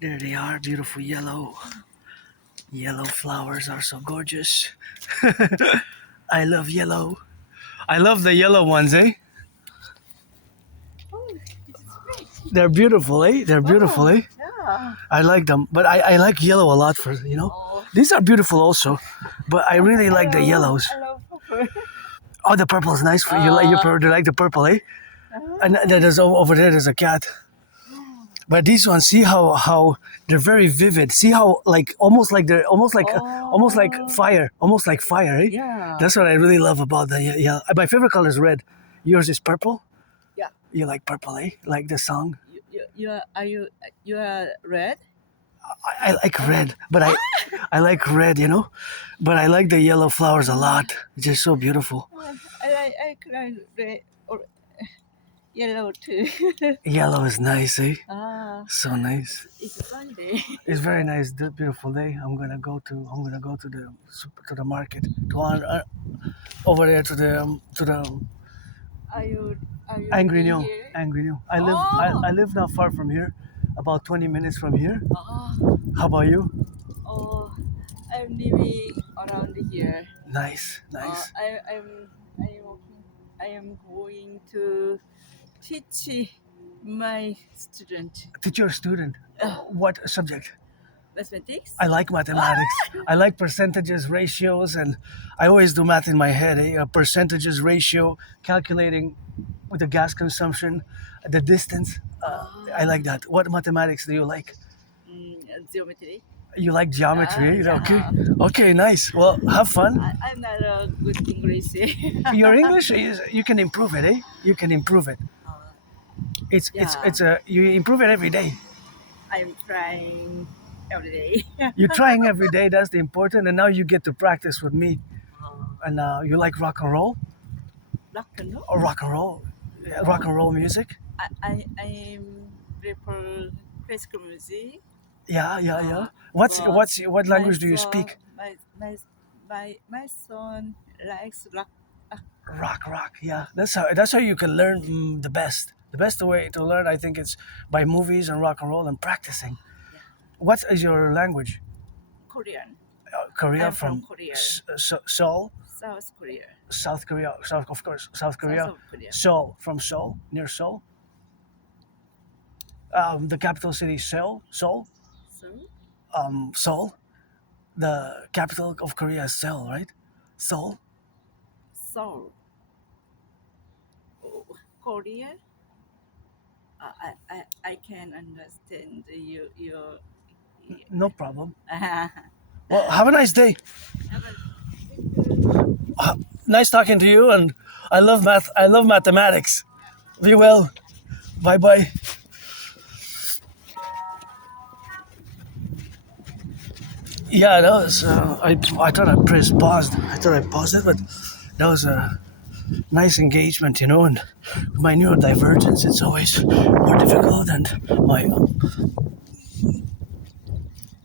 There they are, beautiful yellow. Yellow flowers are so gorgeous. I love yellow. I love the yellow ones, eh? Oh, this is great. They're beautiful, eh? They're beautiful, eh? Yeah. I like them, but I like yellow a lot for. Oh, These are beautiful also, but I really like the yellows. I love purple. Oh, the purple is nice for you. You like the purple, eh? And there's over there. There's a cat. But these ones, see how they're very vivid. See how like almost like they're almost like fire, eh? Yeah. That's what I really love about the yeah. My favorite color is red. Yours is purple. Yeah. You like purple, eh? Like the song. You are red? I like red, but I like red, but I like the yellow flowers a lot. It's just so beautiful. I like red or yellow too. Yellow is nice, eh? Ah, So nice. it's a sunny day. It's very nice, beautiful day. I'm gonna go to the market over there to the Are you Angrignon. here? Angrignon. Oh. I live not far from here, about 20 minutes from here. Oh, How about you? oh, I'm living around here. Nice, nice. I am going to teach my student Teach your student. What subject? mathematics. I like mathematics. I like percentages, ratios, and I always do math in my head. Percentages, ratio, calculating with the gas consumption, the distance. I like that. What mathematics do you like? Geometry. You like geometry? Yeah. Okay. Okay, nice. Well, have fun. I'm not a good English. Your English you can improve it, eh? You can improve it. It's a you improve it every day. I'm trying every day. You're trying every day. That's the important. And now you get to practice with me. And you like rock and roll Rock and roll. or rock and roll music. I am prefer classical music. Yeah. What language do you speak? My son likes rock. Rock. Yeah, that's how you can learn the best. The best way to learn, I think, is by movies and rock and roll and practicing. Yeah. What is your language? Korean. Korea I'm from Korea. Seoul, South Korea. South Korea, South Korea, South of Korea. Seoul, from Seoul, near Seoul. The capital city is Seoul. So Seoul. The capital of Korea is Seoul, right? Seoul. Seoul. Oh, Korea. I can understand your. No problem. Well, have a nice day. Nice talking to you, and I love math. I love mathematics. Be well. Bye bye. Yeah, that was. I thought I pressed pause. I thought I paused it, but that was a nice engagement, And my neurodivergence, it's always more difficult. And my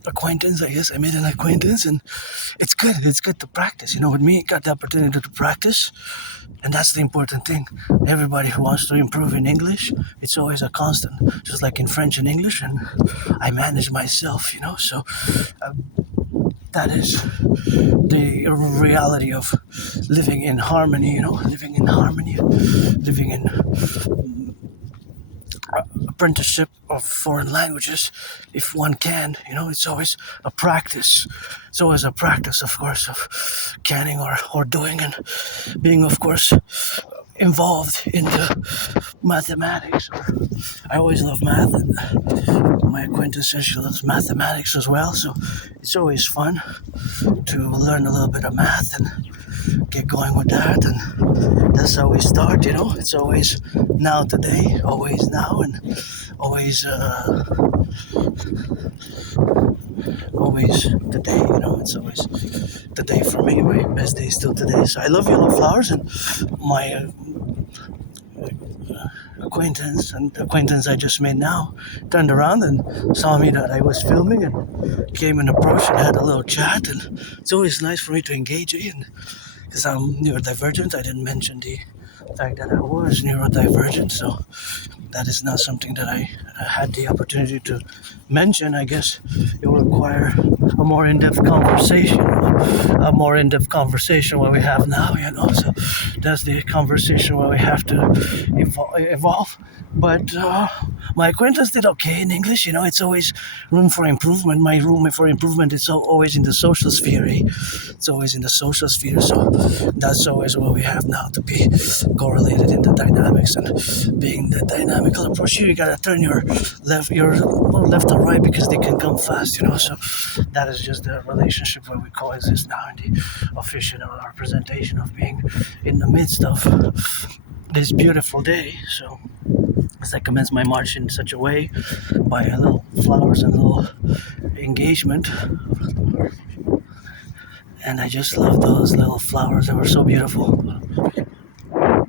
acquaintance, I guess I made an acquaintance, and it's good. It's good to practice. With me, got the opportunity to practice, and that's the important thing. Everybody who wants to improve in English, it's always a constant, just like in French and English. And I manage myself, So that is the reality of living in harmony. Living in harmony, living in apprenticeship of foreign languages, if one can. It's always a practice. It's always a practice, of course, of canning or doing, and being, of course, involved in the mathematics. I always love math, and my acquaintance says she loves mathematics as well, so it's always fun to learn a little bit of math and get going with that. And that's how we start. It's always now, today, always now, and always always today. It's always today for me. My best day is still today. So I love yellow flowers, and my acquaintance I just made now turned around and saw me that I was filming, and came and approached and had a little chat. And it's always nice for me to engage in, because I'm neurodivergent. I didn't mention the fact that I was neurodivergent, so that is not something that I had the opportunity to mention, I guess it will require a more in-depth conversation, what we have now, So that's the conversation where we have to evolve. But my acquaintance did okay in English. It's always room for improvement. My room for improvement is always in the social sphere. It's always in the social sphere. So that's always what we have now to be correlated in the dynamics, and being the dynamical approach. Here you gotta turn your left or right because they can come fast. So that is just the relationship where we coexist now in the official representation of being in the midst of this beautiful day. So as I commence my march in such a way, by a little flowers and a little engagement, and I just love those little flowers that were so beautiful,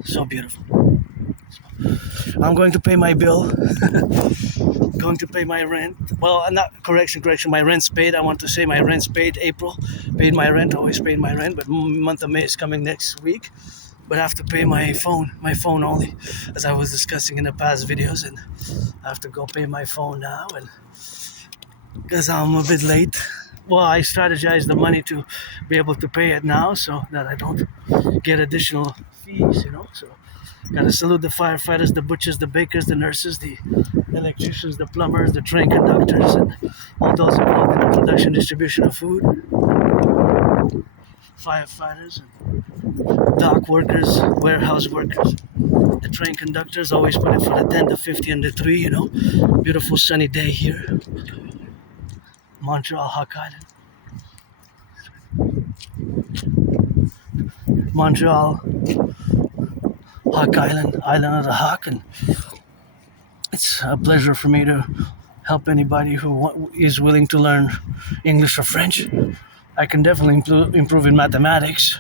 so beautiful. I'm going to pay my bill, going to pay my rent. Well, not correction. My rent's paid. I want to say my rent's paid. April paid my rent. Always paid my rent, but month of May is coming next week. But I have to pay my phone only, as I was discussing in the past videos, and I have to go pay my phone now, and because I'm a bit late. Well, I strategized the money to be able to pay it now, so that I don't get additional fees. So gotta salute the firefighters, the butchers, the bakers, the nurses, the electricians, the plumbers, the train conductors, and all those involved in the production distribution of food. Firefighters and dock workers, warehouse workers, the train conductors always put it for the 10, the 50, and the 3. Beautiful sunny day here, Montreal, Hawk Island. Montreal, Hawk Island, Island of the Hawk, and it's a pleasure for me to help anybody who is willing to learn English or French. I can definitely improve in mathematics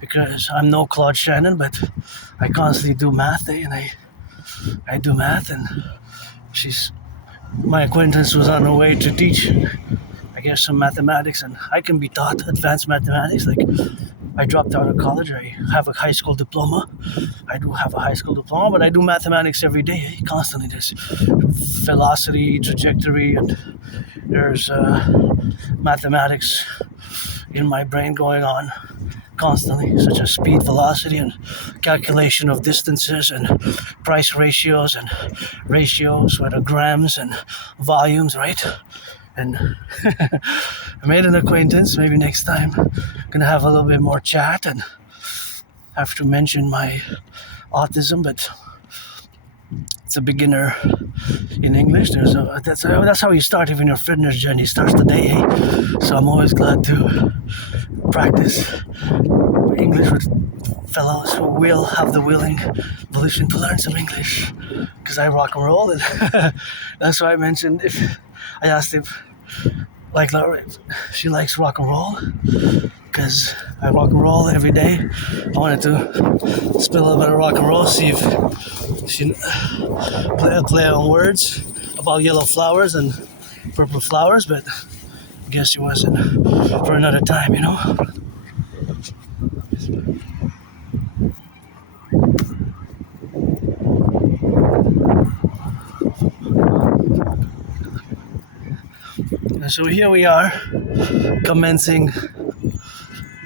because I'm no Claude Shannon, but I constantly do math, and I do math, and my acquaintance was on her way to teach, I guess, some mathematics, and I can be taught advanced mathematics. Like, I dropped out of college. I have a high school diploma. I do have a high school diploma, but I do mathematics every day, constantly. There's velocity, trajectory, and there's mathematics in my brain going on constantly, such as speed, velocity, and calculation of distances, and price ratios, and ratios, whether grams and volumes, right? And I made an acquaintance. Maybe next time gonna have a little bit more chat, and have to mention my autism, but it's a beginner in English. That's how you start. Even your fitness journey starts today. So I'm always glad to practice English with fellows who will have the volition to learn some English, because I rock and roll, and that's why I mentioned, I asked if she likes rock and roll, because I rock and roll every day. I wanted to spill a little bit of rock and roll, see if she play on words about yellow flowers and purple flowers, but I guess she wasn't, for another time. And so here we are, commencing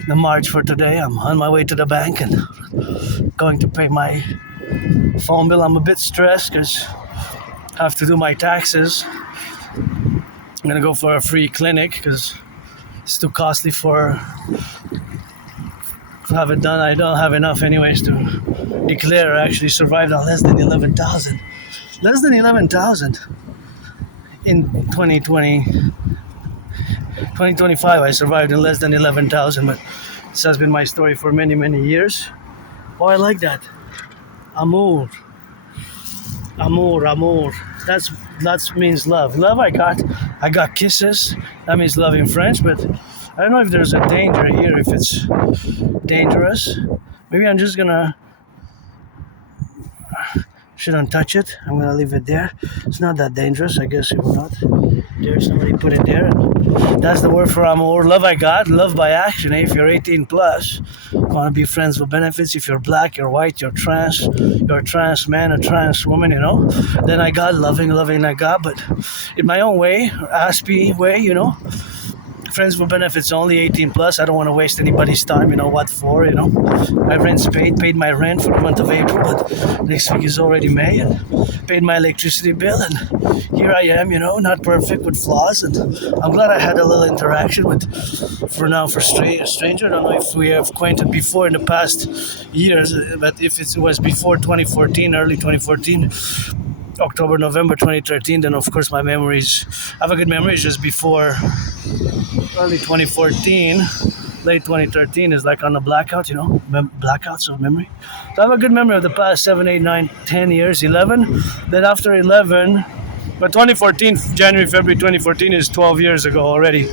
the march for today. I'm on my way to the bank and going to pay my phone bill. I'm a bit stressed because I have to do my taxes. I'm gonna go for a free clinic because it's too costly to have it done. I don't have enough anyways to declare. I actually survived on less than 11,000. Less than 11,000 in 2025. I survived in less than 11,000, but this has been my story for many, many years. Oh, I like that. Amour. Amour, amour. That means love. Love I got kisses. That means love in French, but I don't know if there's a danger here, if it's dangerous. Maybe I'm just gonna shouldn't touch it. I'm gonna leave it there. It's not that dangerous. I guess it will not there. Somebody put it there. And that's the word for amour. Love I got. Love by action. If you're 18 plus, want to be friends with benefits. If you're black, you're white, you're a trans man, a trans woman, then I got loving I got. But in my own way, Aspie way, friends with benefits only 18 plus. I don't want to waste anybody's time. What for? My rent's paid my rent for the month of April, but next week is already May, and paid my electricity bill, and here I am. Not perfect, with flaws, and I'm glad I had a little interaction with, a stranger. I don't know if we have acquainted before in the past years, but if it was before 2014, early 2014. October, November 2013, then of course my memories, I have a good memory just before early 2014, late 2013 is like on the blackout, blackouts of memory. So I have a good memory of the past 7, 8, 9, 10 years, 11. Then after 11, but 2014, January, February 2014 is 12 years ago already.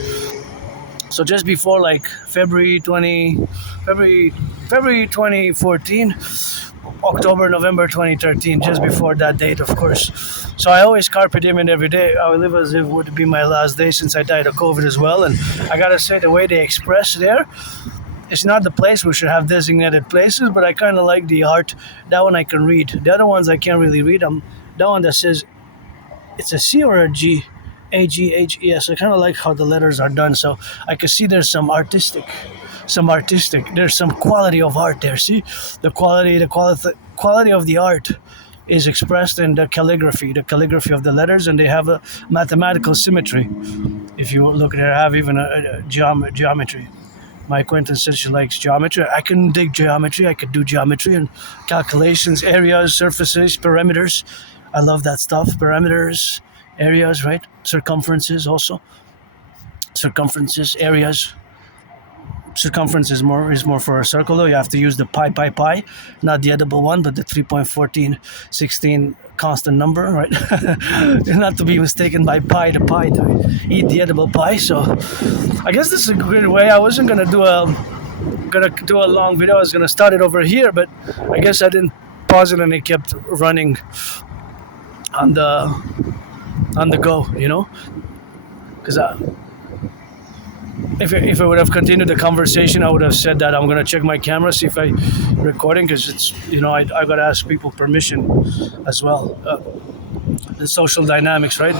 So just before like February 2014, October, November 2013, just before that date, of course. So I always carpe diem it every day. I live as if it would be my last day since I died of COVID as well. And I gotta say, the way they express there, it's not the place we should have designated places, but I kind of like the art. That one I can read. The other ones I can't really read. That one that says, it's a C or a G? AGHES. I kind of like how the letters are done. So I can see there's some artistic, there's some quality of art there. See, the quality of the art is expressed in the calligraphy of the letters, and they have a mathematical symmetry. If you look at it, I have even a geometry. My acquaintance said she likes geometry. I can dig geometry. I could do geometry and calculations, areas, surfaces, perimeters. I love that stuff. Perimeters, areas, right? Circumferences also. Circumferences, areas. Circumference is more for a circle, though. You have to use the pi, not the edible one, but the 3.1416 constant number, right? Not to be mistaken by pi to eat the edible pie. So I guess this is a good way. I wasn't gonna do a long video. I was gonna start it over here, but I guess I didn't pause it and it kept running on the go, because if I would have continued the conversation, I would have said that I'm going to check my camera, see if I recording, because it's, I got to ask people permission as well. The social dynamics, right?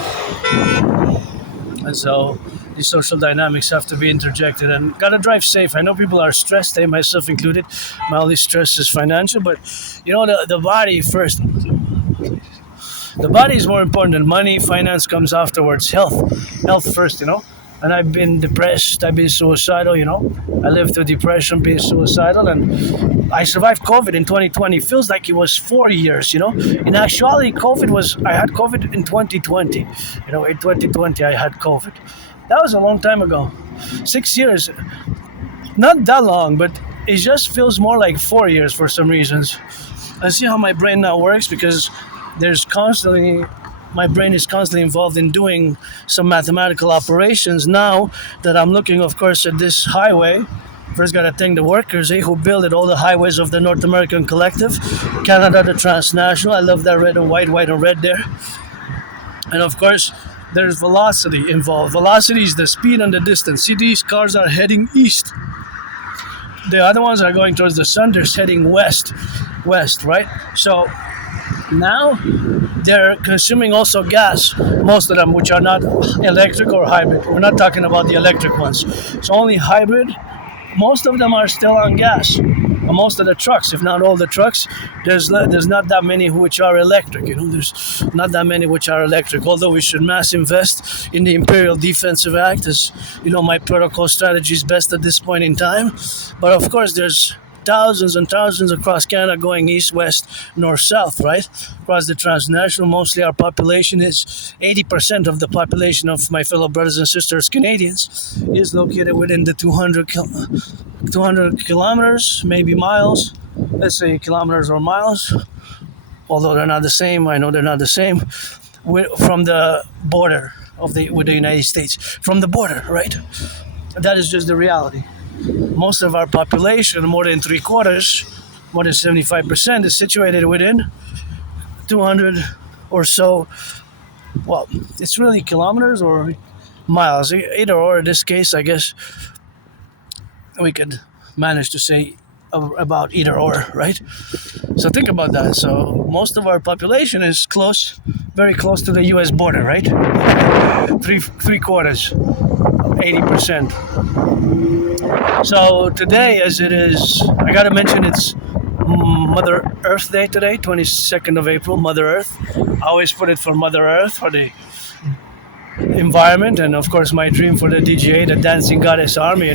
And so these social dynamics have to be interjected, and got to drive safe. I know people are stressed, myself included. My only stress is financial, but the body first. The body is more important than money. Finance comes afterwards. Health first, And I've been depressed. I've been suicidal, I lived through depression, being suicidal, and I survived COVID in 2020. Feels like it was 4 years, In actuality, I had COVID in 2020. In 2020, I had COVID. That was a long time ago. 6 years. Not that long, but it just feels more like 4 years for some reasons. I see how my brain now works, because my brain is constantly involved in doing some mathematical operations. Now that I'm looking, of course, at this highway, first got to thank the workers who built all the highways of the North American Collective, Canada, the transnational. I love that red and white and red there. And of course, there's velocity involved. Velocity is the speed and the distance. See, these cars are heading east. The other ones are going towards the sun. They're heading west, right? So now they're consuming also gas, most of them, which are not electric or hybrid. We're not talking about the electric ones. So only hybrid. Most of them are still on gas. Most of the trucks, if not all the trucks, there's not that many which are electric. There's not that many which are electric. Although we should mass invest in the Imperial Defensive Act, as my protocol strategy is best at this point in time. But of course, there's thousands and thousands across Canada going east, west, north, south, right? Across the transnational, mostly our population is 80% of the population of my fellow brothers and sisters Canadians is located within the 200 kilometers, maybe miles. Let's say kilometers or miles, although they're not the same. I know they're not the same. From the border with the United States, from the border, right? That is just the reality. Most of our population, more than 3/4, more than 75%, is situated within 200 or so Well, it's really kilometers or miles, either or. In this case, I guess we could manage to say about either or, right? So think about that. So most of our population is close, very close to the U.S. border, right? Three quarters, 80%. So today, as it is, I gotta mention it's Mother Earth Day today, 22nd of April, Mother Earth. I always put it for Mother Earth, for the environment, and of course my dream for the DGA, the Dancing Goddess Army,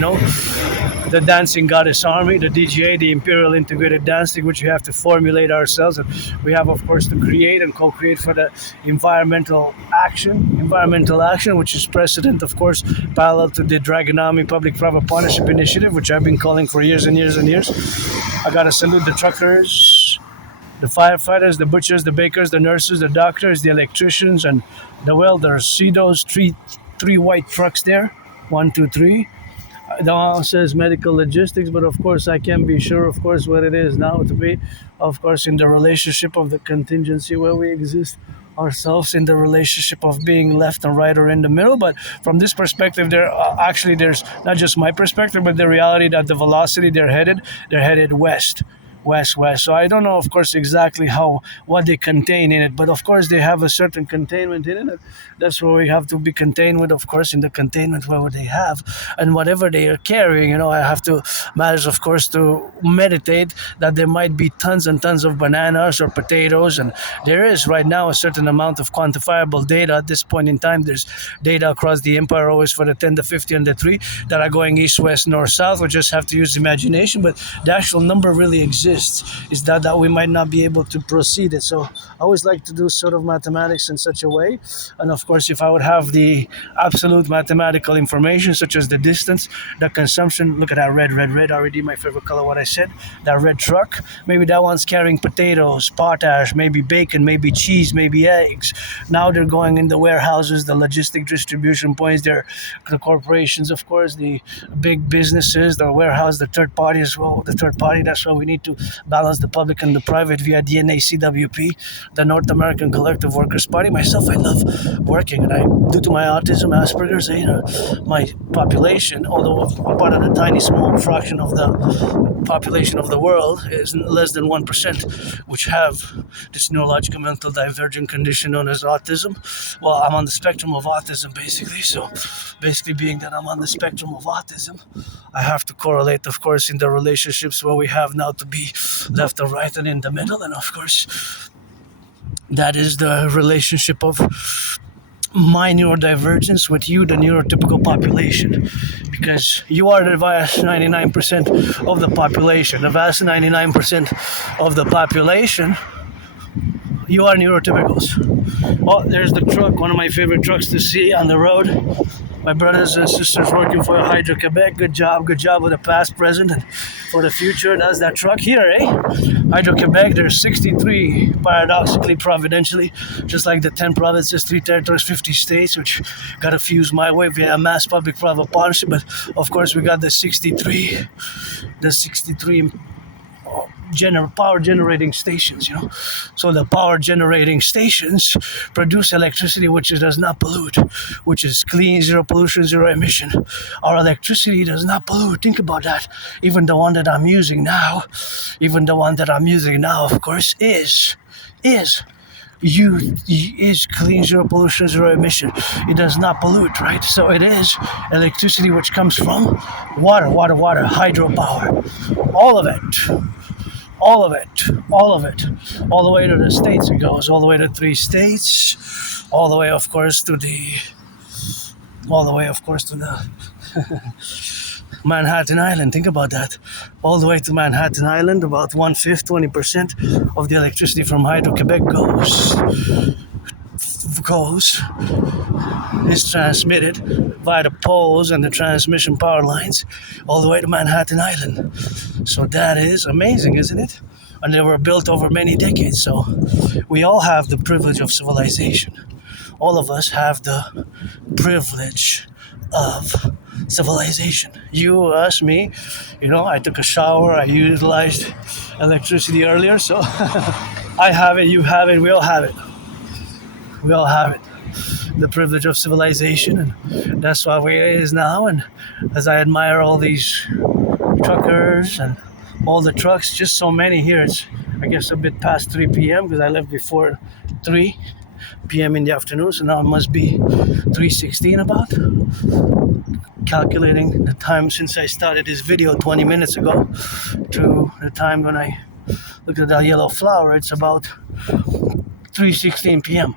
the Dancing Goddess Army, the DGA, the Imperial Integrated Dance League, which we have to formulate ourselves. And we have, of course, to create and co create for the environmental action, which is precedent, of course, parallel to the Dragonomy Public Private Partnership Initiative, which I've been calling for years and years and years. I got to salute the truckers, the firefighters, the butchers, the bakers, the nurses, the doctors, the electricians, and the welders. See those three white trucks there? One, two, three. The one says medical logistics, but of course I can't be sure, of course, what it is now to be, of course, in the relationship of the contingency where we exist ourselves in the relationship of being left and right or in the middle. But from this perspective, there's not just my perspective, but the reality that the velocity they're headed west. So I don't know, of course, exactly how what they contain in it, but of course they have a certain containment in it. That's where we have to be contained with, of course, in the containment where they have, and whatever they are carrying. I have to manage, of course, to meditate that there might be tons and tons of bananas or potatoes, and there is right now a certain amount of quantifiable data at this point in time. There's data across the empire always for the 10, the 50, and the 3 that are going east, west, north, south. We just have to use imagination, but the actual number really exists. Is that we might not be able to proceed it. So I always like to do sort of mathematics in such a way. And of course, if I would have the absolute mathematical information, such as the distance, the consumption, look at that red, already my favorite color, what I said, that red truck, maybe that one's carrying potatoes, potash, maybe bacon, maybe cheese, maybe eggs. Now they're going in the warehouses, the logistic distribution points, the corporations, of course, the big businesses, the warehouse, the third party as well, the third party. That's why we need to balance the public and the private via the N.A.C.W.P, the North American Collective Workers Party. Myself, I love working, and due to my autism, Asperger's, my population, although I'm part of the tiny small fraction of the population of the world, is less than 1%, which have this neurological mental divergent condition known as autism. Well, I'm on the spectrum of autism, basically. So, basically, being that I'm on the spectrum of autism, I have to correlate, of course, in the relationships where we have now to be left or right and in the middle. And of course, that is the relationship of my neurodivergence with you, the neurotypical population, because you are the vast 99% of the population. The vast 99% of the population, you are neurotypicals. Well, there's the truck, one of my favorite trucks to see on the road. My brothers and sisters working for Hydro-Quebec. Good job with the past, present, and for the future. That's that truck here, eh? Hydro-Quebec, there's 63, paradoxically, providentially, just like the 10 provinces, 3 territories, 50 states, which got to fuse my way via a mass public-private partnership. But of course, we got the 63 power generating stations. So the power generating stations produce electricity which does not pollute, which is clean, zero pollution, zero emission. Our electricity does not pollute. Think about that. Even the one that I'm using now, of course, is is clean, zero pollution, zero emission. It does not pollute, right? So it is electricity which comes from water, hydropower, all the way to the states. It goes all the way to 3 states, all the way, of course, to the Manhattan Island. Think about that. All the way to Manhattan Island, about 1/5, 20% of the electricity from Hydro-Quebec is transmitted via the poles and the transmission power lines all the way to Manhattan Island. So that is amazing, isn't it? And they were built over many decades. So we all have the privilege of civilization. All of us have the privilege of civilization. You, us, me. I took a shower. I utilized electricity earlier. So I have it. You have it. We all have it. the privilege of civilization, and that's why we is now. And as I admire all these truckers and all the trucks, just so many here. It's, I guess, a bit past 3 p.m. because I left before 3 p.m. in the afternoon, so now it must be 3:16 about. Calculating the time since I started this video 20 minutes ago to the time when I looked at that yellow flower, it's about 3:16 p.m.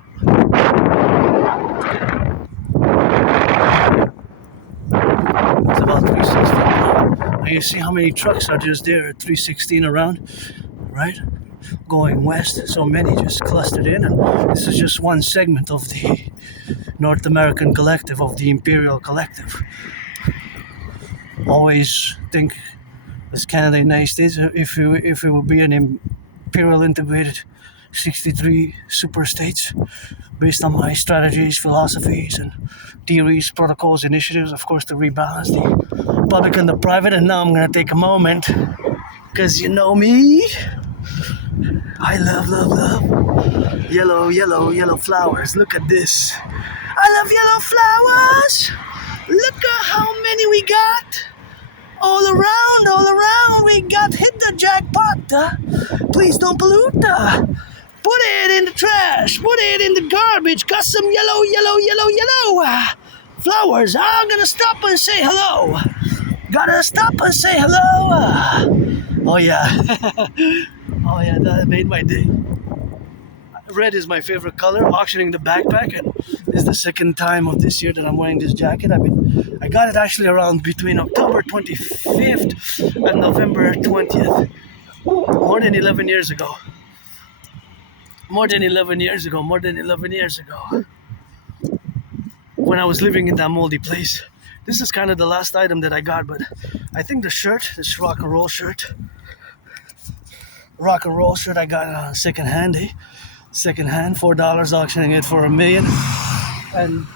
It's about 3:16. And you see how many trucks are just there at 3:16 around, right? Going west, so many just clustered in, and this is just one segment of the North American collective, of the Imperial Collective. Always think, as Canada and United States, if it would be an imperial integrated 63 super states, based on my strategies, philosophies, and theories, protocols, initiatives, of course, to rebalance the public and the private. And now I'm gonna take a moment, because you know me, I love yellow, yellow, yellow flowers. Look at this. I love yellow flowers. Look at how many we got. All around, we got hit the jackpot. Please don't pollute. Put it in the trash. Put it in the garbage. Got some yellow, yellow, yellow, yellow flowers. I'm gonna stop and say hello. Gotta stop and say hello. Oh yeah. Oh yeah, that made my day. Red is my favorite color. Auctioning the backpack, and this is the second time of this year that I'm wearing this jacket. I got it actually around between October 25th and November 20th. More than 11 years ago. More than 11 years ago. More than 11 years ago. When I was living in that moldy place. This is kind of the last item that I got, but I think the shirt, this Rock&Roll shirt, I got second hand, second-hand, $4, auctioning it for $1 million. And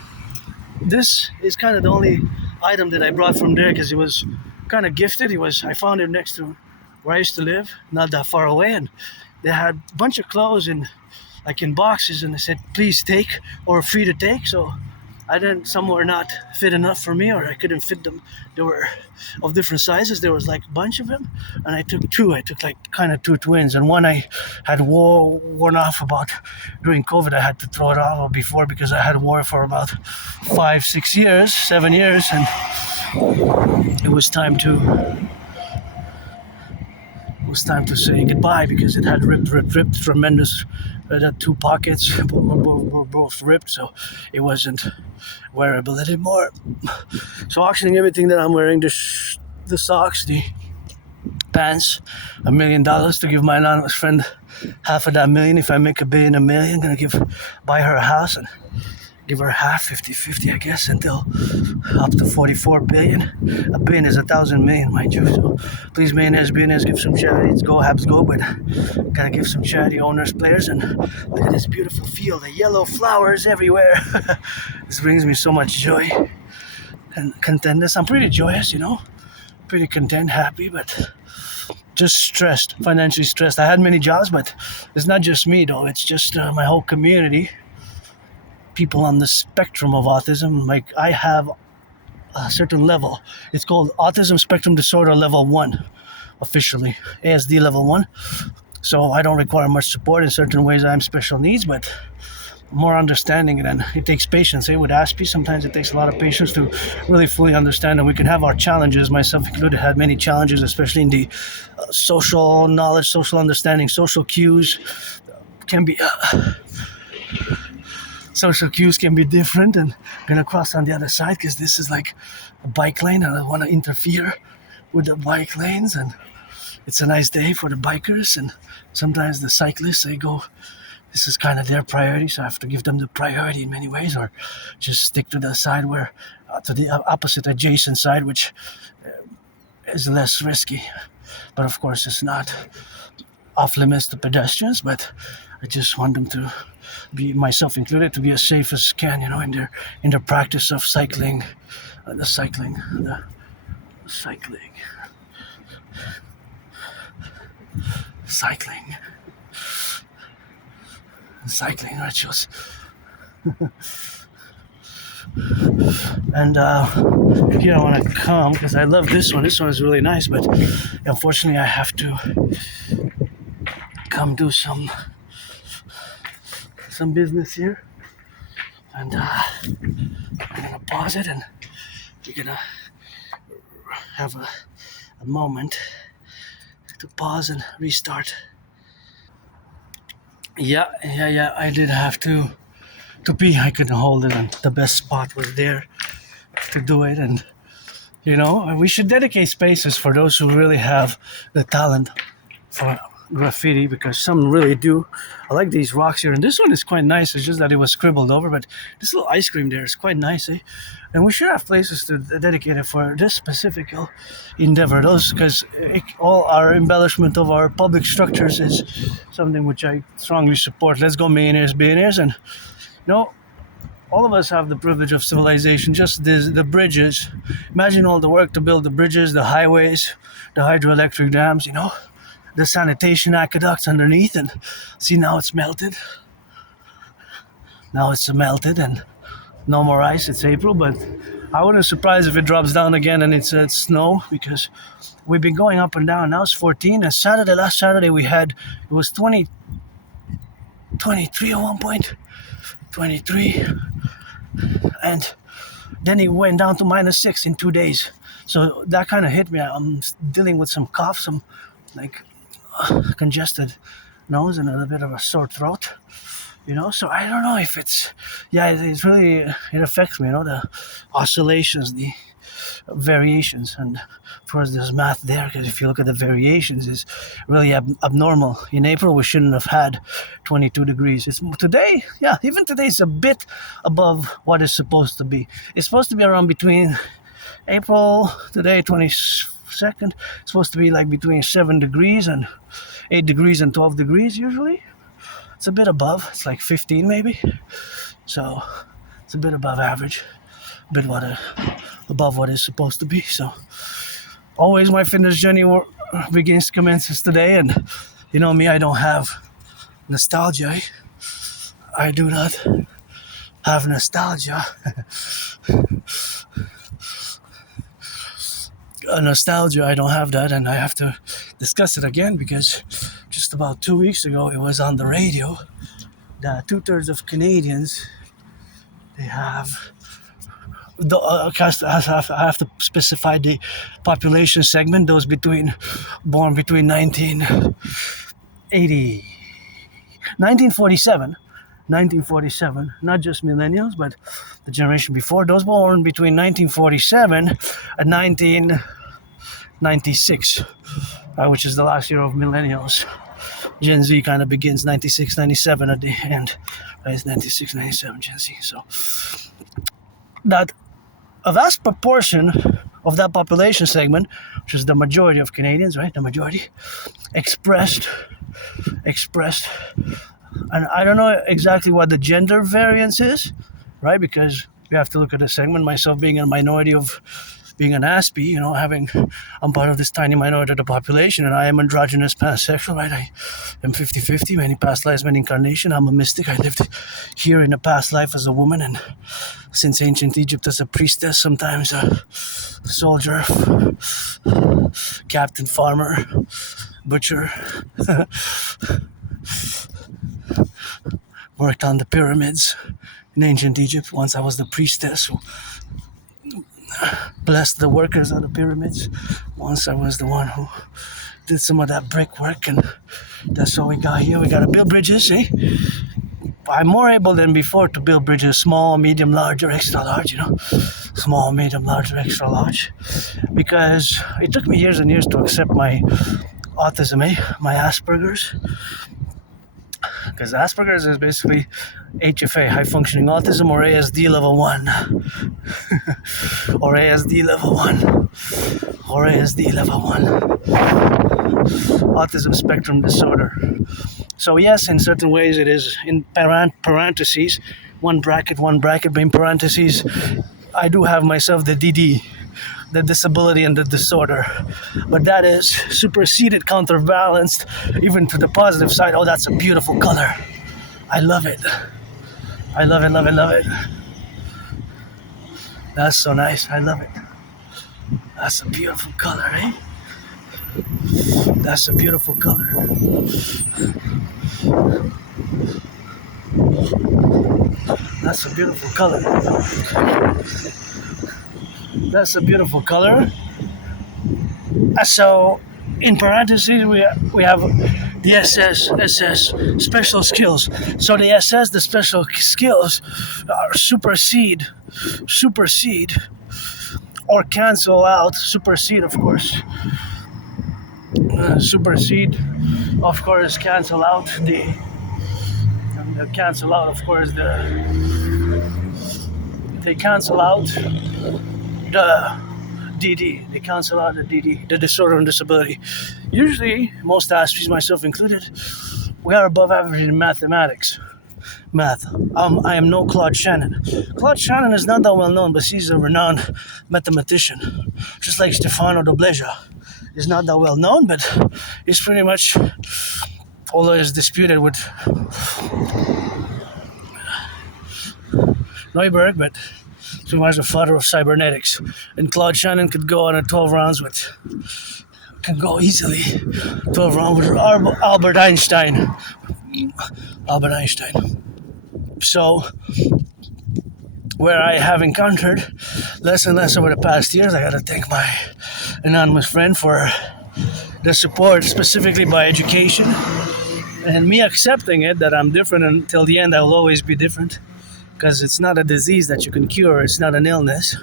this is kind of the only item that I brought from there, because it was kind of gifted. I found it next to where I used to live, not that far away, and they had a bunch of clothes in boxes, and they said please take, or free to take. So some were not fit enough for me, or I couldn't fit them. They were of different sizes. There was like a bunch of them, and I took two. I took like kind of two twins, and one I had worn off about during COVID. I had to throw it off before, because I had worn it for about 5, 6 years, 7 years, and it was time to say goodbye, because it had ripped tremendous. It had two pockets, were both ripped, so it wasn't wearable anymore. So auctioning everything that I'm wearing, the socks, the pants, $1 million, to give my anonymous friend half of that million. If I make $1 billion, $1 million, I'm gonna buy her a house and give her half, 50-50, I guess, until up to 44 billion. $1 billion is 1,000 million, mind you. So please, millionaires, billionaires, give some charity. It's go, Habs, go, but gotta give some charity, owners, players. And look at this beautiful field, the yellow flowers everywhere. This brings me so much joy and contentness. I'm pretty joyous, pretty content, happy, but just stressed, financially stressed. I had many jobs, but it's not just me, though. It's just my whole community. People on the spectrum of autism. Like, I have a certain level. It's called Autism Spectrum Disorder Level 1, officially. ASD Level 1. So I don't require much support. In certain ways, I am special needs, but more understanding, and it takes patience. With Aspie, sometimes it takes a lot of patience to really fully understand, and we can have our challenges, myself included, had many challenges, especially in the social knowledge, social understanding, social cues can be different, and I'm gonna cross on the other side, because this is like a bike lane, and I want to interfere with the bike lanes, and it's a nice day for the bikers, and sometimes the cyclists, this is kind of their priority, so I have to give them the priority in many ways, or just stick to the side to the opposite adjacent side, which is less risky. But of course, it's not off limits to pedestrians, but I just want them to be, myself included, to be as safe as can, in their practice of cycling, cycling rituals. And here I want to come because I love this one. This one is really nice, but unfortunately I have to come do some business here. And I'm gonna pause it, and we're gonna have a moment to pause and restart. Yeah. I did have to pee. I couldn't hold it, and the best spot was there to do it. And we should dedicate spaces for those who really have the talent for graffiti, because some really do. I like these rocks here, and this one is quite nice. It's just that it was scribbled over, but this little ice cream there is quite nice, eh? And we should have places to dedicate it for this specific endeavor. Those, because all our embellishment of our public structures is something which I strongly support. Let's go millionaires, billionaires, and all of us have the privilege of civilization. Just the bridges. Imagine all the work to build the bridges, the highways, the hydroelectric dams. The sanitation aqueducts underneath, and see, now it's melted. Now it's melted, and no more ice. It's April, but I wouldn't be surprised if it drops down again and it's snow, because we've been going up and down. Now it's 14, and last Saturday it was 20, 23 at one point, 23, and then it went down to -6 in 2 days. So that kind of hit me. I'm dealing with some cough, some like congested nose and a bit of a sore throat. So I don't know if it's really, it affects me, the oscillations, the variations. And of course there's math there, because if you look at the variations, it's really abnormal. In April we shouldn't have had 22 degrees. It's today, even today it's a bit above what it's supposed to be. It's supposed to be around between April, today 22nd, it's supposed to be like between 7 degrees and 8 degrees and 12 degrees usually. It's a bit above. It's like 15 maybe. So it's a bit above average. A bit above what it's supposed to be. So always my fitness journey commences today. And me, I don't have nostalgia. I do not have nostalgia. Nostalgia, I don't have that, and I have to discuss it again, because just about 2 weeks ago it was on the radio that 2/3 of Canadians, they have I have to specify the population segment, those born between 1947, not just millennials, but the generation before, those born between 1947 and 1996, which is the last year of millennials. Gen Z kind of begins 96, 97 at the end. Right? It's 96, 97 Gen Z. So that a vast proportion of that population segment, which is the majority of Canadians, right? The majority expressed, and I don't know exactly what the gender variance is, right? Because you have to look at the segment. Myself being a minority of being an Aspie, I'm part of this tiny minority of the population, and I am androgynous pansexual, right? I am 50-50, many past lives, many incarnations. I'm a mystic. I lived here in a past life as a woman, and since ancient Egypt as a priestess, sometimes a soldier, captain, farmer, butcher. Worked on the pyramids in ancient Egypt. Once I was the priestess who blessed the workers of the pyramids. Once I was the one who did some of that brickwork, and that's how we got here. We got to build bridges, eh? I'm more able than before to build bridges, small, medium, large, or extra large, small, medium, large, or extra large, because it took me years and years to accept my autism, my Asperger's. Because Asperger's is basically HFA, high functioning autism, or ASD level 1. or ASD level 1. Or ASD level 1. Autism spectrum disorder. So yes, in certain ways it is in parentheses, one bracket, in parentheses, I do have myself the DD, the disability and the disorder. But that is superseded, counterbalanced, even to the positive side. Oh, that's a beautiful color. I love it. I love it. That's so nice. I love it. That's a beautiful color, eh? That's a beautiful color. That's a beautiful color. That's a beautiful color. So, in parentheses, we have the SS special skills. So the SS, the special skills, are supersede, or cancel out. Supersede, of course. Supersede, of course, cancel out cancel out, of course, they cancel out the DD. They cancel out the DD, the disorder and disability. Usually, most Aspies, myself included, we are above average in mathematics. Math. I am no Claude Shannon. Claude Shannon is not that well known, but he's a renowned mathematician. Just like Stefano Dobleja. He's not that well known, but he's pretty much, although he's disputed with Neuberg, but pretty much the father of cybernetics. And Claude Shannon could go on a 12 rounds with, can go easily 12 rounds with Albert Einstein. Albert Einstein. So, where I have encountered less and less over the past years, I gotta thank my anonymous friend for the support, specifically by education, and me accepting it that I'm different, and until the end I will always be different, because it's not a disease that you can cure, it's not an illness.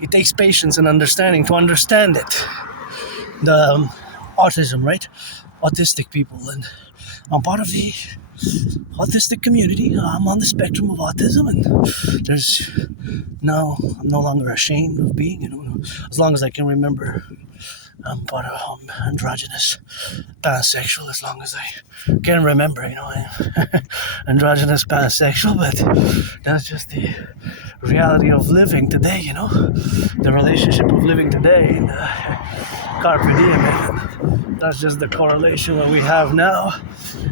It takes patience and understanding to understand it. The autism, right? Autistic people, and I'm part of the autistic community. I'm on the spectrum of autism, and I'm no longer ashamed of being, as long as I can remember. I'm part of androgynous, pansexual, as long as I can remember, I'm androgynous, pansexual, but that's just the reality of living today, the relationship of living today, and carpe diem, and that's just the correlation that we have now.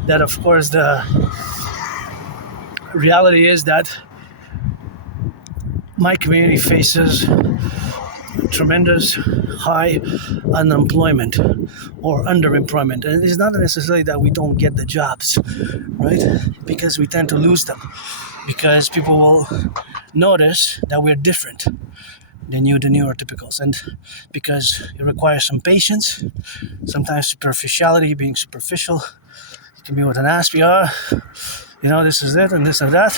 That, of course, the reality is that my community faces tremendous high unemployment or underemployment, and it's not necessarily that we don't get the jobs, right? Because we tend to lose them, because people will notice that we're different than the neurotypicals, and because it requires some patience, sometimes superficiality, being superficial. It can be with an Aspie, this is it and this and that.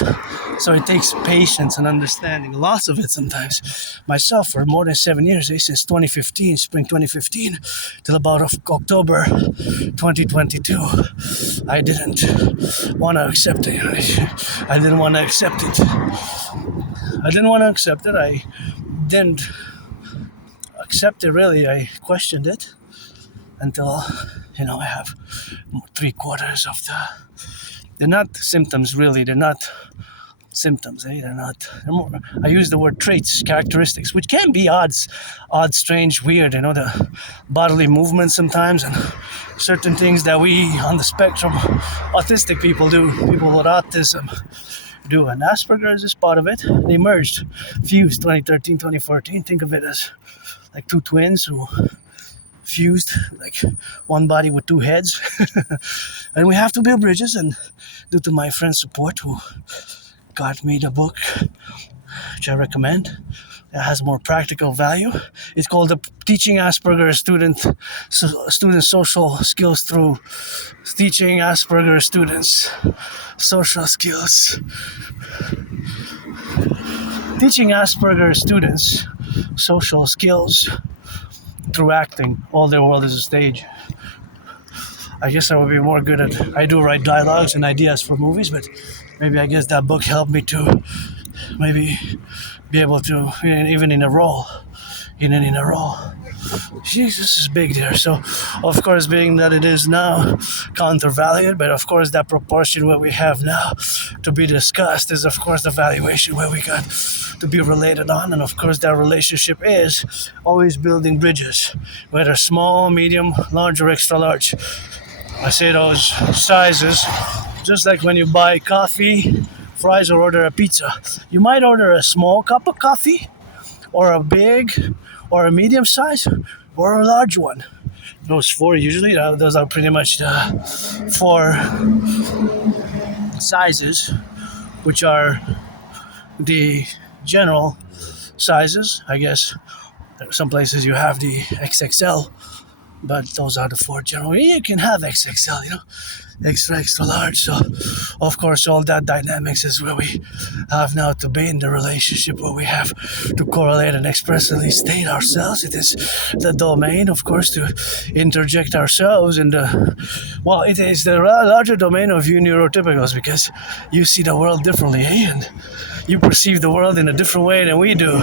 So it takes patience and understanding, lots of it sometimes. Myself, for more than 7 years, since 2015, spring 2015, till about October 2022, I didn't want to accept it. I didn't want to accept it. I didn't accept it, really. I questioned it until, I have 3/4 of they're not symptoms, really. They're not symptoms, They're not. I use the word traits, characteristics, which can be odd, strange, weird. The bodily movements sometimes, and certain things that we on the spectrum, autistic people do. People with autism do, and Asperger's is part of it. They merged, fused, 2013, 2014. Think of it as like two twins who fused, like one body with two heads. And we have to build bridges, and due to my friend's support, who got me the book, which I recommend, it has more practical value. It's called the Teaching Asperger's Student Social Skills Through Teaching Asperger Students Social Skills. Teaching Asperger Students Social Skills through acting. All their world is a stage. I guess I would be more good at. I do write dialogues and ideas for movies, but maybe I guess that book helped me to maybe be able to, even in a role. Jesus is big there. So, of course, being that it is now countervalued, but of course that proportion what we have now to be discussed is, of course, the valuation where we got to be related on, and of course that relationship is always building bridges, whether small, medium, large, or extra large. I say those sizes, just like when you buy coffee, fries, or order a pizza. You might order a small cup of coffee, or a big, or a medium size, or a large one. Those four usually, those are pretty much the four sizes, which are the general sizes. I guess some places you have the XXL, but those are the four general. You can have XXL, extra extra large. So of course all that dynamics is where we have now to be in the relationship, where we have to correlate and expressly state ourselves. It is the domain, of course, to interject ourselves in the, well, it is the larger domain of you neurotypicals, because you see the world differently, and you perceive the world in a different way than we do.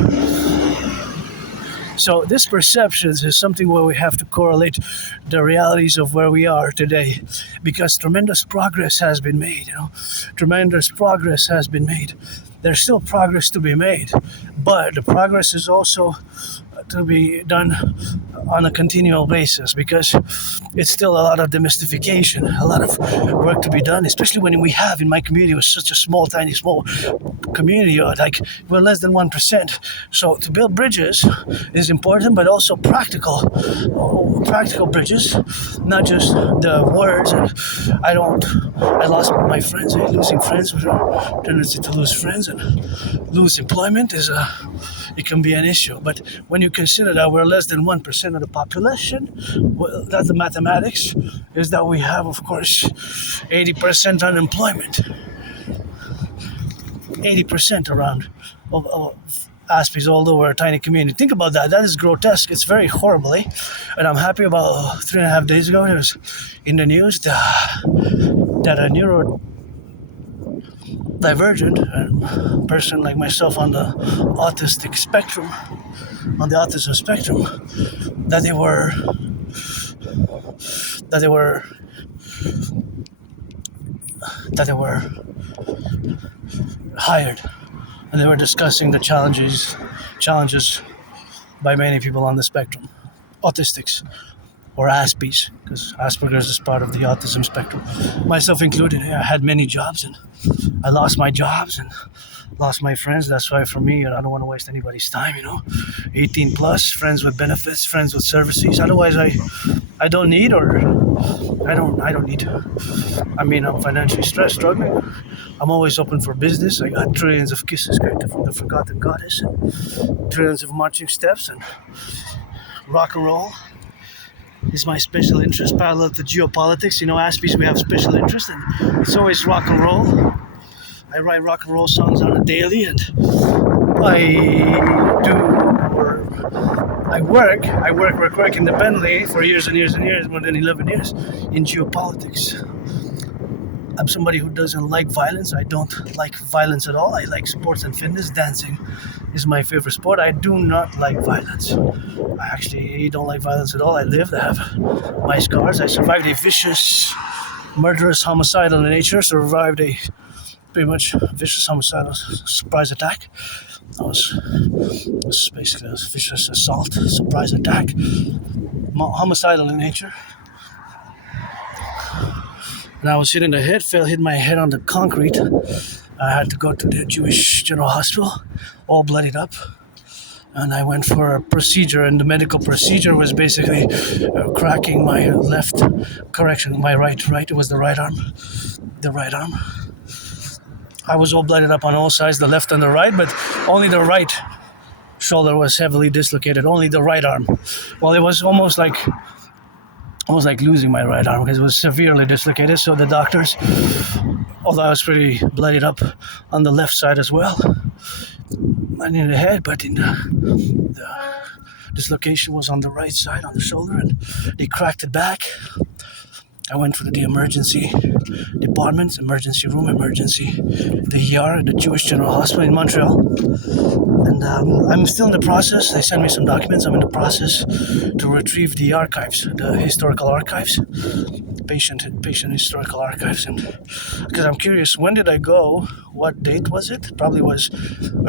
So this perceptions is something where we have to correlate the realities of where we are today, because tremendous progress has been made. Tremendous progress has been made. There's still progress to be made, but the progress is also to be done on a continual basis, because it's still a lot of demystification, a lot of work to be done, especially when we have, in my community, was such a small, tiny, small community, like we're less than 1%. So to build bridges is important, but also practical bridges, not just the words. And I lost my friends. Losing friends with a tendency to lose friends and lose employment it can be an issue. But when you consider that we're less than 1% of the population, well, that's the mathematics, is that we have, of course, 80% unemployment. 80% around of Aspie's, although we're a tiny community. Think about that. That is grotesque. It's very horrible, eh? And I'm happy about 3.5 days ago, it was in the news that a neurodivergent person like myself on the autistic spectrum, on the autism spectrum, that they were hired, and they were discussing the challenges by many people on the spectrum, autistics or Aspies, because Asperger's is part of the autism spectrum, myself included. I had many jobs, and I lost my jobs and lost my friends. That's why, for me, I don't want to waste anybody's time. 18 plus, friends with benefits, friends with services. Otherwise, I don't need, or I don't need. I mean, I'm financially stressed, struggling. I'm always open for business. I got trillions of kisses created from the forgotten goddess, and trillions of marching steps, and rock and roll is my special interest, parallel to geopolitics. Aspies, we have special interest, and it's always rock and roll. I write rock and roll songs on a daily, and I work independently for years and years and years, more than 11 years, in geopolitics. I'm somebody who doesn't like violence. I don't like violence at all. I like sports and fitness. Dancing is my favorite sport. I do not like violence. I actually don't like violence at all. I have my scars. I survived a vicious, murderous, homicidal in nature. Survived a pretty much vicious homicidal surprise attack. It was basically a vicious assault, surprise attack, homicidal in nature. And I was hit in the head, hit my head on the concrete. I had to go to the Jewish General Hospital, all bloodied up. And I went for a procedure, and the medical procedure was basically cracking my my right, it was the right arm. I was all bloodied up on all sides, the left and the right, but only the right shoulder was heavily dislocated, only the right arm. Well, it was almost like losing my right arm, because it was severely dislocated. So the doctors, although I was pretty bloodied up on the left side as well, not in the head, but in the dislocation was on the right side, on the shoulder, and they cracked it back. I went for the emergency department, emergency room, the ER at the Jewish General Hospital in Montreal. And I'm still in the process. They sent me some documents. I'm in the process to retrieve the archives, the historical archives, patient historical archives. And because I'm curious, when did I go? What date was it? Probably was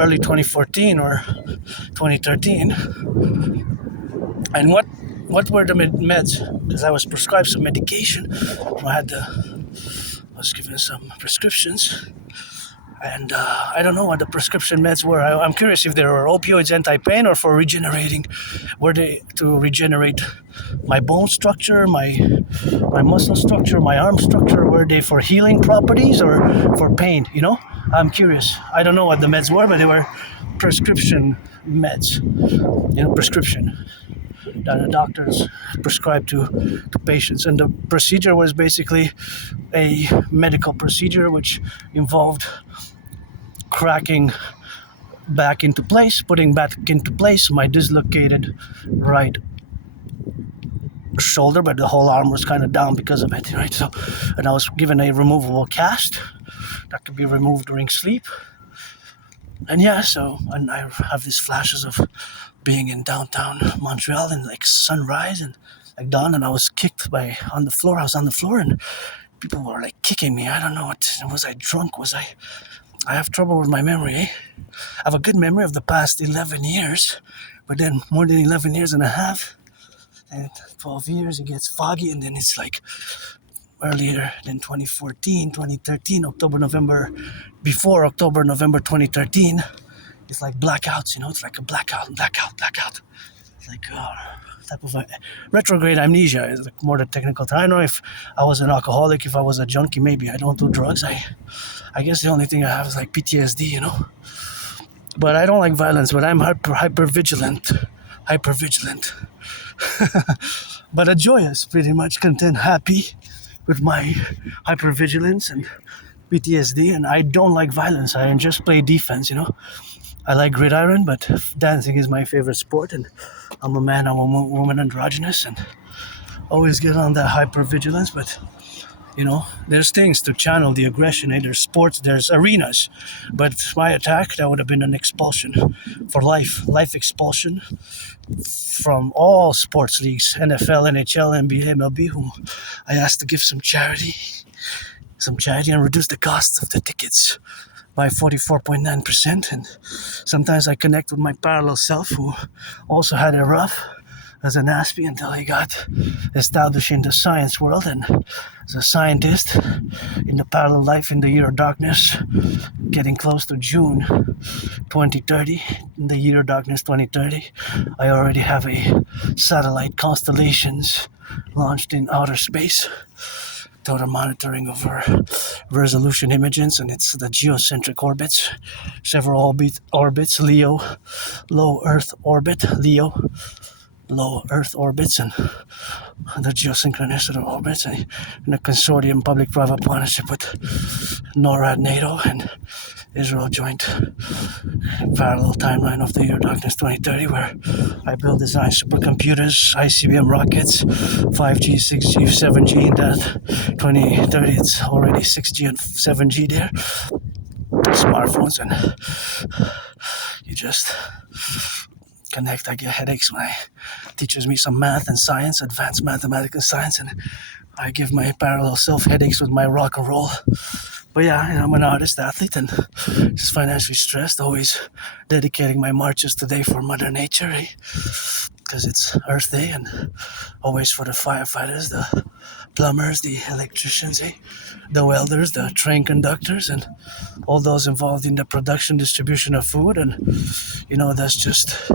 early 2014 or 2013. And what were the meds? Because I was prescribed some medication. I was given some prescriptions. And I don't know what the prescription meds were. I'm curious if they were opioids, anti-pain, or for regenerating. Were they to regenerate my bone structure, my muscle structure, my arm structure? Were they for healing properties or for pain? I'm curious. I don't know what the meds were, but they were prescription meds. Prescription that the doctors prescribed to patients. And the procedure was basically a medical procedure which involved cracking back into place, putting back into place my dislocated right shoulder, but the whole arm was kind of down because of it, right? So, and I was given a removable cast that could be removed during sleep. And yeah, and I have these flashes of being in downtown Montreal and like sunrise and like dawn, and I was kicked by on the floor. I was on the floor, and people were like kicking me. I don't know what was. I drunk? Was I? I have trouble with my memory. I have a good memory of the past 11 years, but then more than 11 years and a half, and 12 years, it gets foggy, and then it's like earlier than 2014, 2013, October, November, before October, November 2013, it's like blackouts, it's like a blackout. It's like type of retrograde amnesia is like more the technical term. I don't know if I was an alcoholic, if I was a junkie, maybe. I don't do drugs. I guess the only thing I have is like PTSD. But I don't like violence, but I'm hyper vigilant. Hyper vigilant. But a joyous, pretty much content, happy with my hypervigilance and PTSD, and I don't like violence. I just play defense. I like gridiron, but dancing is my favorite sport, and I'm a man, I'm a woman, androgynous, and always get on that hypervigilance. But there's things to channel the aggression. There's sports, there's arenas, but my attack, that would have been an expulsion for life expulsion from all sports leagues, NFL, NHL, NBA, MLB, whom I asked to give some charity and reduce the cost of the tickets by 44.9%. And sometimes I connect with my parallel self, who also had it rough as an Aspie until he got established in the science world, and as a scientist in the parallel life in the year of darkness, getting close to June 2030, in the year of darkness 2030, I already have a satellite constellations launched in outer space, total monitoring of our resolution images, and it's the geocentric orbits, several orbits, Leo, low Earth orbit, Leo, low Earth orbits, and the geosynchronicity orbits, and in a consortium public-private partnership with NORAD, NATO, and Israel joint parallel timeline of the year darkness 2030, where I build design supercomputers, ICBM rockets, 5G, 6G, 7G. In that 2030, it's already 6G and 7G there. Smartphones, and you just connect. I get headaches when I teaches me some math and science, advanced mathematical science, and I give my parallel self headaches with my rock and roll. But yeah, I'm an artist, athlete, and just financially stressed, always dedicating my marches today for Mother Nature, because it's Earth Day, and always for the firefighters, the plumbers, the electricians, the welders, the train conductors, and all those involved in the production, distribution of food. And that's just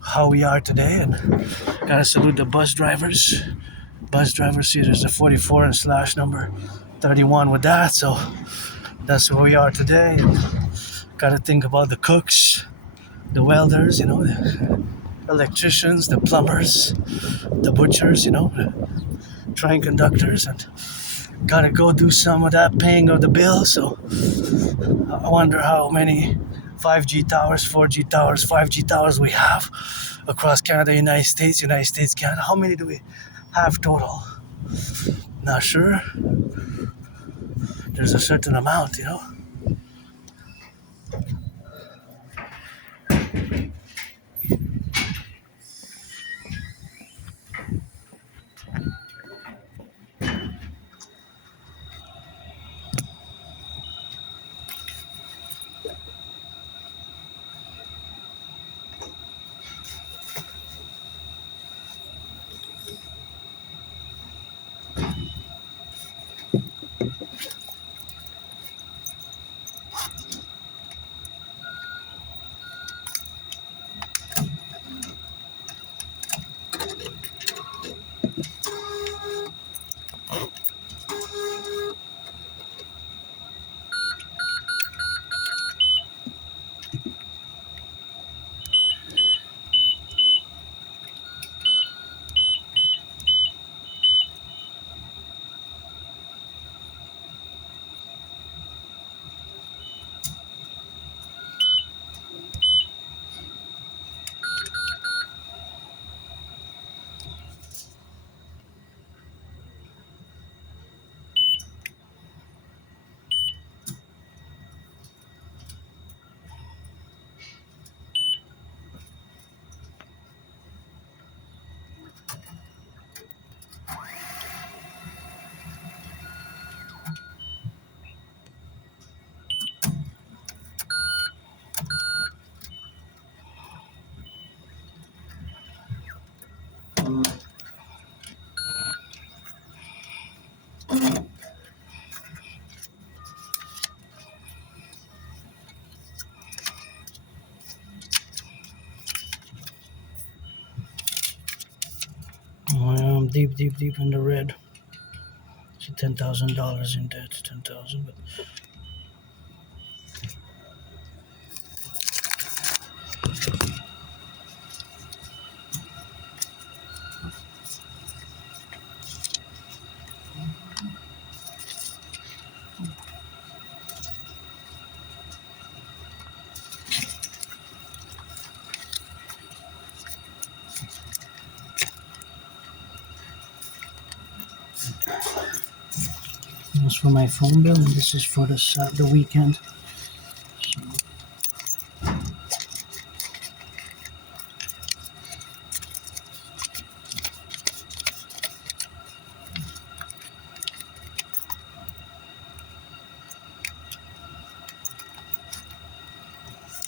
how we are today. And gotta salute the bus drivers. See, there's a 44 and slash number 31 with that. So that's where we are today. And gotta think about the cooks, the welders, the electricians, the plumbers, the butchers, the train conductors, and gotta go do some of that paying of the bill. So I wonder how many 5G towers, 4G towers, 5G towers we have across Canada, United States, Canada. How many do we have total? Not sure. There's a certain amount. I'm deep, deep, deep in the red. See, $10,000 in debt. 10,000, but this is for my phone bill, and this is for the weekend.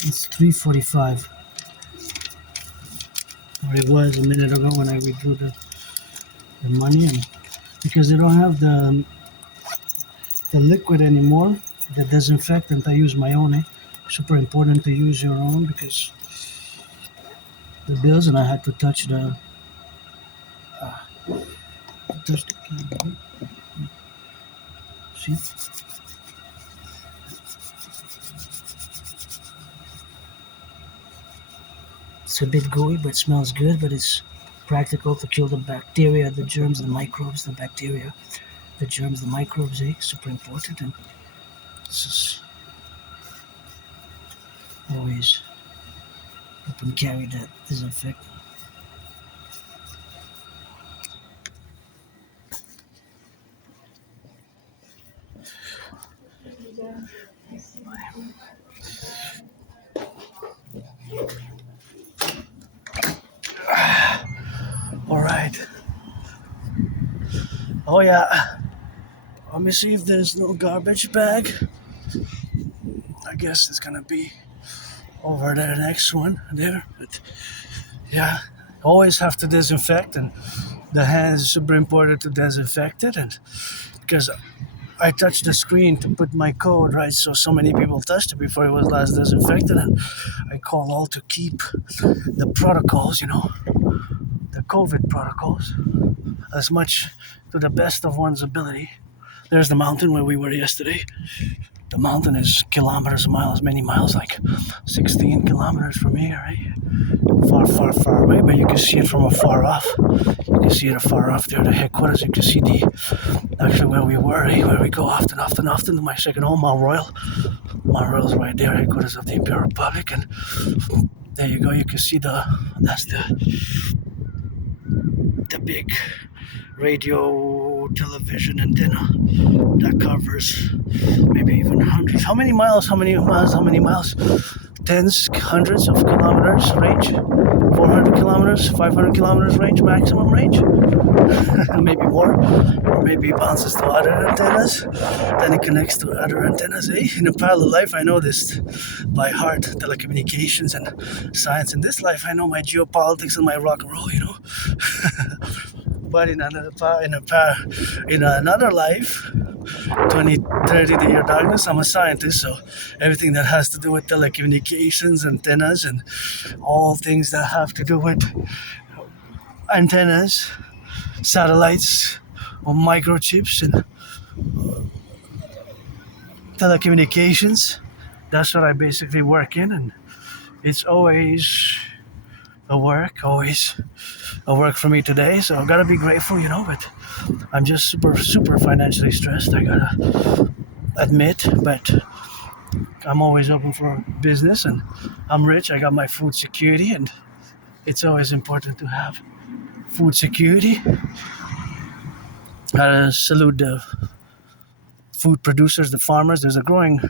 It's 3:45. Or it was a minute ago when I withdrew the money, and because they don't have the liquid anymore, the disinfectant, I use my own. Super important to use your own because the bills, and I had to touch uh, touch the key. See, it's a bit gooey, but it smells good. But it's practical to kill the bacteria, the germs, the microbes, the bacteria, the germs, the microbes. Super important, and this is always up and carry that disinfectant. All right. Oh yeah. Let me see if there's no garbage bag. I guess it's gonna be over there next one there. But yeah, always have to disinfect, and the hands is super important to disinfect it, and because I touched the screen to put my code right, so many people touched it before it was last disinfected, and I call all to keep the protocols, the COVID protocols, as much to the best of one's ability. There's the mountain where we were yesterday. The mountain is kilometers, miles, many miles, like 16 kilometers from here, right? Far, far, far away, but you can see it from afar off. You can see it afar off there, the headquarters. You can see actually where we were, where we go often to my second home, Mount Royal. Mount Royal's right there, headquarters of the Imperial Republic, and there you go. You can see that's the big radio, television antenna that covers maybe even hundreds. How many miles? How many miles? How many miles? Tens, hundreds of kilometers range. 400 kilometers, 500 kilometers range, maximum range. Maybe more, or maybe it bounces to other antennas, then it connects to other antennas. In a parallel life, I know this by heart, telecommunications and science. In this life, I know my geopolitics and my rock and roll, But in another life, 20, 30 to year darkness, I'm a scientist, so everything that has to do with telecommunications, antennas, and all things that have to do with antennas, satellites, or microchips, and telecommunications, that's what I basically work in, and it's always always a work for me today, so I've got to be grateful, but I'm just super, super financially stressed, I gotta admit, but I'm always open for business, and I'm rich, I got my food security, and it's always important to have food security. Gotta salute the food producers, the farmers. There's a growing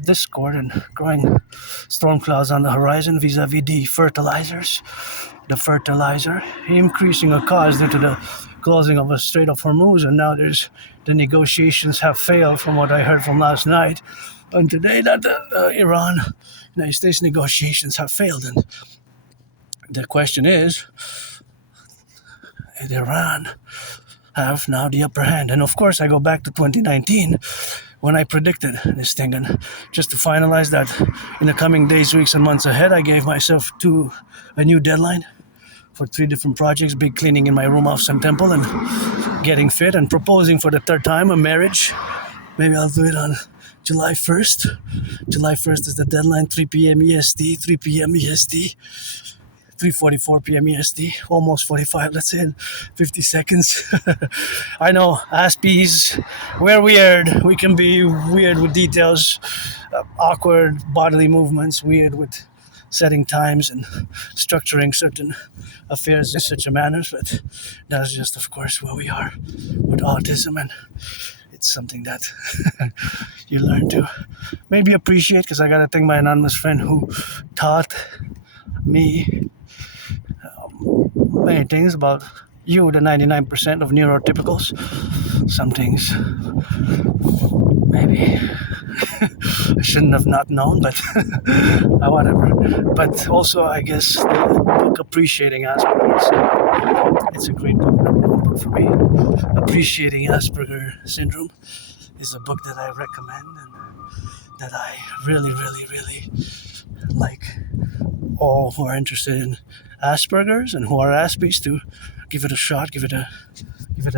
discord and growing storm clouds on the horizon vis-a-vis the fertilizers. The fertilizer increasing a cause due to the closing of a Strait of Hormuz, and now the negotiations have failed from what I heard from last night. And today that the Iran-United States negotiations have failed, and the question is, and Iran have now the upper hand. And of course, I go back to 2019 when I predicted this thing. And just to finalize that, in the coming days, weeks, and months ahead, I gave myself a new deadline for 3 different projects: big cleaning in my room off Sun Temple, and getting fit, and proposing for the third time a marriage. Maybe I'll do it on July 1st. July 1st is the deadline, 3 p.m. EST, 3 p.m. EST. 3:44 p.m. EST, almost 45, let's say, in 50 seconds. I know, Aspies, we're weird. We can be weird with details, awkward bodily movements, weird with setting times and structuring certain affairs in such a manner, but that's just, of course, where we are with autism, and it's something that you learn to maybe appreciate, because I gotta thank my anonymous friend who taught me many things about you, the 99% of neurotypicals. Some things maybe I shouldn't have not known, but whatever. But also, I guess, the book Appreciating Asperger, it's a great book, number one book for me. Appreciating Asperger Syndrome is a book that I recommend and that I really, really, really like all who are interested in Asperger's and who are Aspies to give it a shot, give it a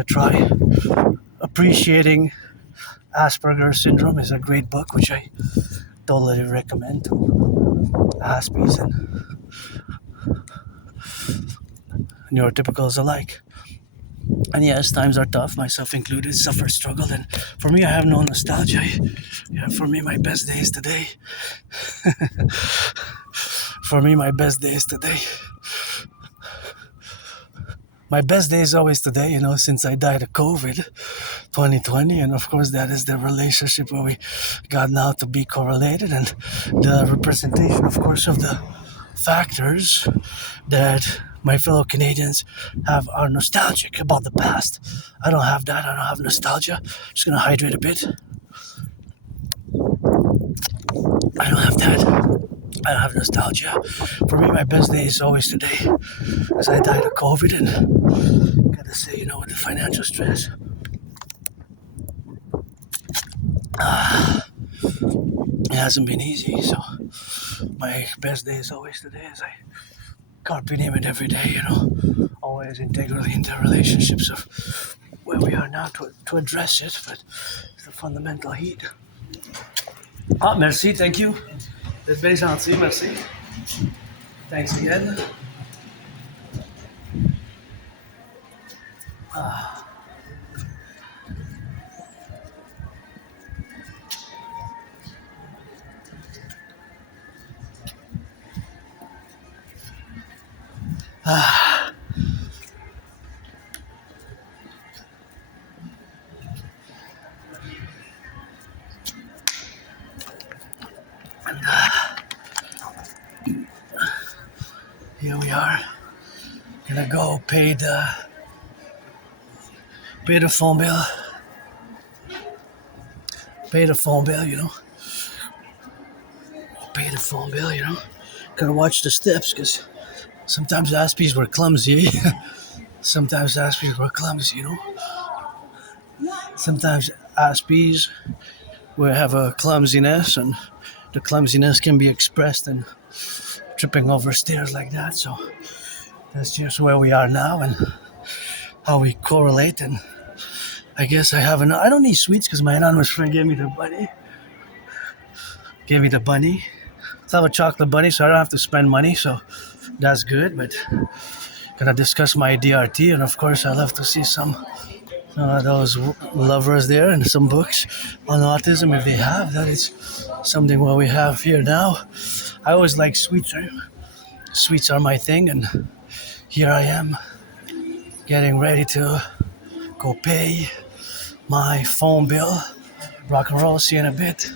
try. Appreciating Asperger Syndrome is a great book, which I totally recommend to Aspies and neurotypicals alike. And yes, times are tough, myself included, suffer, struggle, and for me, I have no nostalgia. Yeah, for me, my best day is today. For me, my best day is today. My best day is always today, since I died of COVID 2020. And of course, that is the relationship where we got now to be correlated, and the representation, of course, of the factors that my fellow Canadians are nostalgic about the past. I don't have that. I don't have nostalgia. Just gonna hydrate a bit. I don't have that. I don't have nostalgia. For me, my best day is always today, because I died of COVID, and gotta say, with the financial stress, it hasn't been easy. So my best day is always today, as I carpe diem it every day. Always integrally into relationships of where we are now to address it, but it's the fundamental heat. Ah, merci, thank you. C'est bien gentil, merci. Thanks again. And here we are. Gonna go pay the phone bill. Pay the phone bill, Pay the phone bill, Gotta watch the steps, because sometimes Aspies were clumsy. Sometimes Aspies were clumsy, Sometimes Aspies will have a clumsiness, and the clumsiness can be expressed in tripping over stairs like that. So that's just where we are now and how we correlate. And I guess I don't need sweets, because my anonymous friend gave me the bunny. So I have a chocolate bunny, so I don't have to spend money, so that's good. But gonna discuss my DRT, and of course I love to see some of those lovers there, and some books on autism if they have. That is something what we have here now. I always like sweets. Right? Sweets are my thing, and here I am getting ready to go pay my phone bill. Rock and roll, see you in a bit.